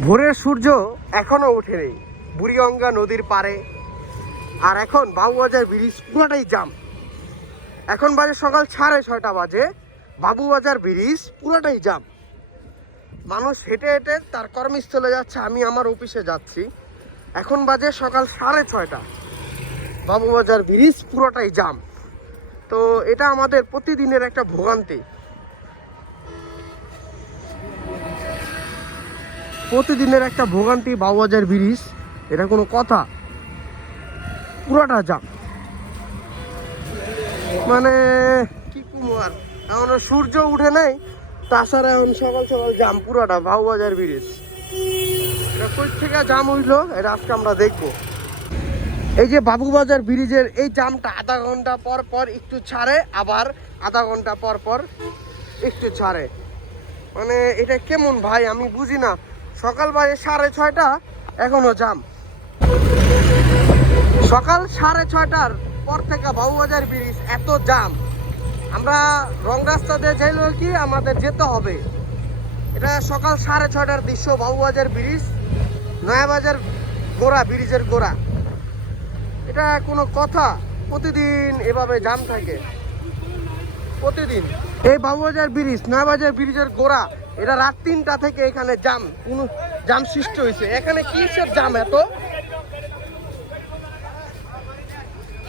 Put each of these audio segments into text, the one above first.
ভোরের সূর্য এখনো ওঠেনি বুড়িগঙ্গা নদীর পাড়ে। আর এখন বাবুবাজার ব্রিজ পুরোটাই জাম। এখন বাজে সকাল 6:30 বাজে, বাবুবাজার ব্রিজ পুরোটাই জাম। মানুষ হেঁটে হেঁটে তার কর্মস্থলে যাচ্ছে, আমি আমার অফিসে যাচ্ছি। এখন বাজে সকাল 6:30, বাবুবাজার ব্রিজ পুরোটাই জাম। তো এটা আমাদের প্রতিদিনের একটা ভোগান্তি। প্রতিদিনের একটা ভোগান্তি বাবুবাজার ব্রিজ, এটা কোনো কথা? পুরোটা জাম। মানে কি কুমার, এখন সূর্য উঠে নাই, তাছাড়া এখন সকাল সকাল জাম পুরোটা বাবুবাজার ব্রিজ। এটা কই থেকে জাম হইলো এটা আজকে আমরা দেখবো। এই যে বাবুবাজার ব্রিজের এই জামটা আধা ঘন্টা পর পর একটু ছাড়ে, আবার আধা ঘন্টা পর পর একটু ছাড়ে। মানে এটা কেমন ভাই, আমি বুঝি না। সকাল বাজে 6:30, এখনো জাম। সকাল 6:30টার পর থেকে বাবুবাজার ব্রিজ এত জাম। আমরা রং রাস্তা দিয়ে যাইলেও কি আমাদের যেতে হবে। এটা সকাল 6:30টার দৃশ্য, বাবুবাজার ব্রিজ, নয়াবাজার গোড়া, ব্রিজের গোড়া। এটা কোনো কথা? প্রতিদিন এভাবে জাম থাকে, প্রতিদিন। এই বাবুবাজার ব্রিজ, নয়াবাজার ব্রিজের গোড়া, এটা রাত 3টা থেকে এখানে জাম, কোনো জাম সৃষ্টি হয়েছে। এখানে কিসের জাম এত?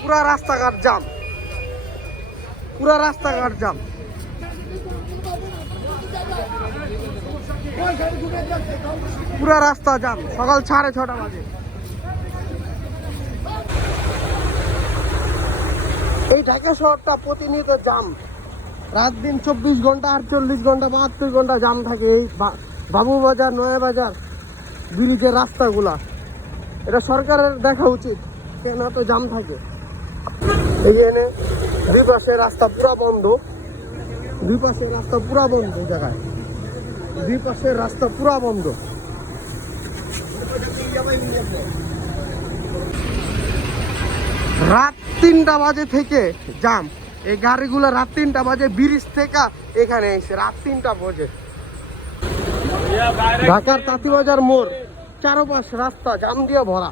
পুরা রাস্তাঘাট জাম, পুরা রাস্তাঘাট জাম। পুরা রাস্তা জাম, সকাল 6:30 বাজে। এই ঢাকা শহরটা প্রতিনিয়ত জাম। রাত দিন 24 ঘন্টা, 48 ঘন্টা, 72 ঘন্টা জাম থাকে এই বাবুবাজার, নয়াবাজার ব্রিজের রাস্তাগুলা। এটা সরকারের দেখা উচিত, কেন এত জাম থাকে। এই এনে দুই পাশে রাস্তা পুরা বন্ধ, দুই পাশে রাস্তা পুরা বন্ধ, জায়গায় দুই পাশের রাস্তা পুরা বন্ধ। রাত 3টা বাজে থেকে জাম। এই গাড়িগুলো রাত 3টা বাজে ব্রিজ থেকে এখানে এসে রাত 3টা বাজে। ঢাকার তাঁতীবাজার মোড় চারপাশ রাস্তা জাম দিয়ে ভরা।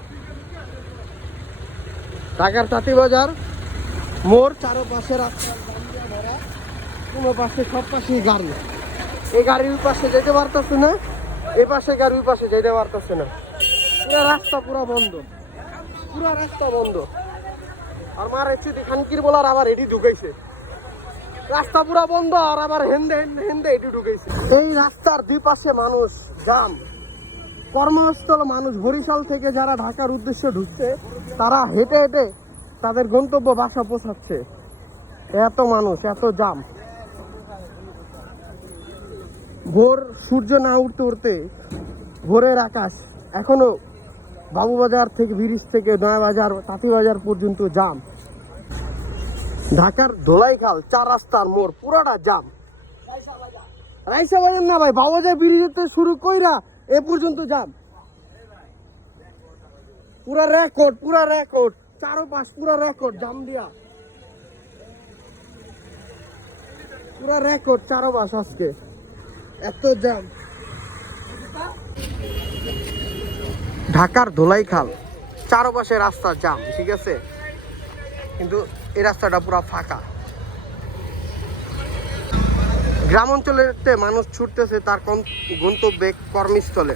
ঢাকার তাঁতীবাজার মোড় চারপাশে রাস্তা জাম দিয়ে ভরা। কোনো পাশে, সব পাশেই গাড়ি। এই গাড়ির পাশে যেতে পারতেছে না, এই পাশে গাড়ি ওই পাশে যেতে পারতেছে না। রাস্তা পুরো বন্ধ, পুরো রাস্তা বন্ধ। আর মার এসে খানকির বলার আবার এটি ঢুকাইছে, রাস্তা পুরো বন্ধ। আর আবার হেন্দে হেন্দে এটি ঢুকাইছে। এই রাস্তার দুই পাশে মানুষ জাম। কর্মস্থল মানুষ, বরিশাল থেকে যারা ঢাকার উদ্দেশ্যে ঢুকছে, তারা হেঁটে হেঁটে তাদের গন্তব্য বাসা পৌঁছাচ্ছে। এত মানুষ, এত জাম। ভোর সূর্য না উঠতে উঠতে ভোরের আকাশ এখনো বাবুবাজার থেকে, ব্রিজ থেকে নয়াবাজার, তাঁতীবাজার পর্যন্ত জাম। ঢাকার ধোলাইখাল 4 রাস্তার মোড় পুরাটা জাম। রাইসা বাজার না ভাই, বাবুবাজার ব্রিজেতে শুরু কইরা এ পর্যন্ত জাম। পুরা রেকর্ড, পুরা রেকর্ড, চারপাশ পুরা রেকর্ড জাম দিয়া, পুরা রেকর্ড চারপাশ আজকে এত জাম। ঢাকার ধোলাইখাল চারপাশে রাস্তা জাম, ঠিক আছে, কিন্তু এই রাস্তাটা পুরো ফাঁকা। গ্রাম অঞ্চলেতে মানুষ ছুটতেছে তার গন্তব্যে, কর্মস্থলে।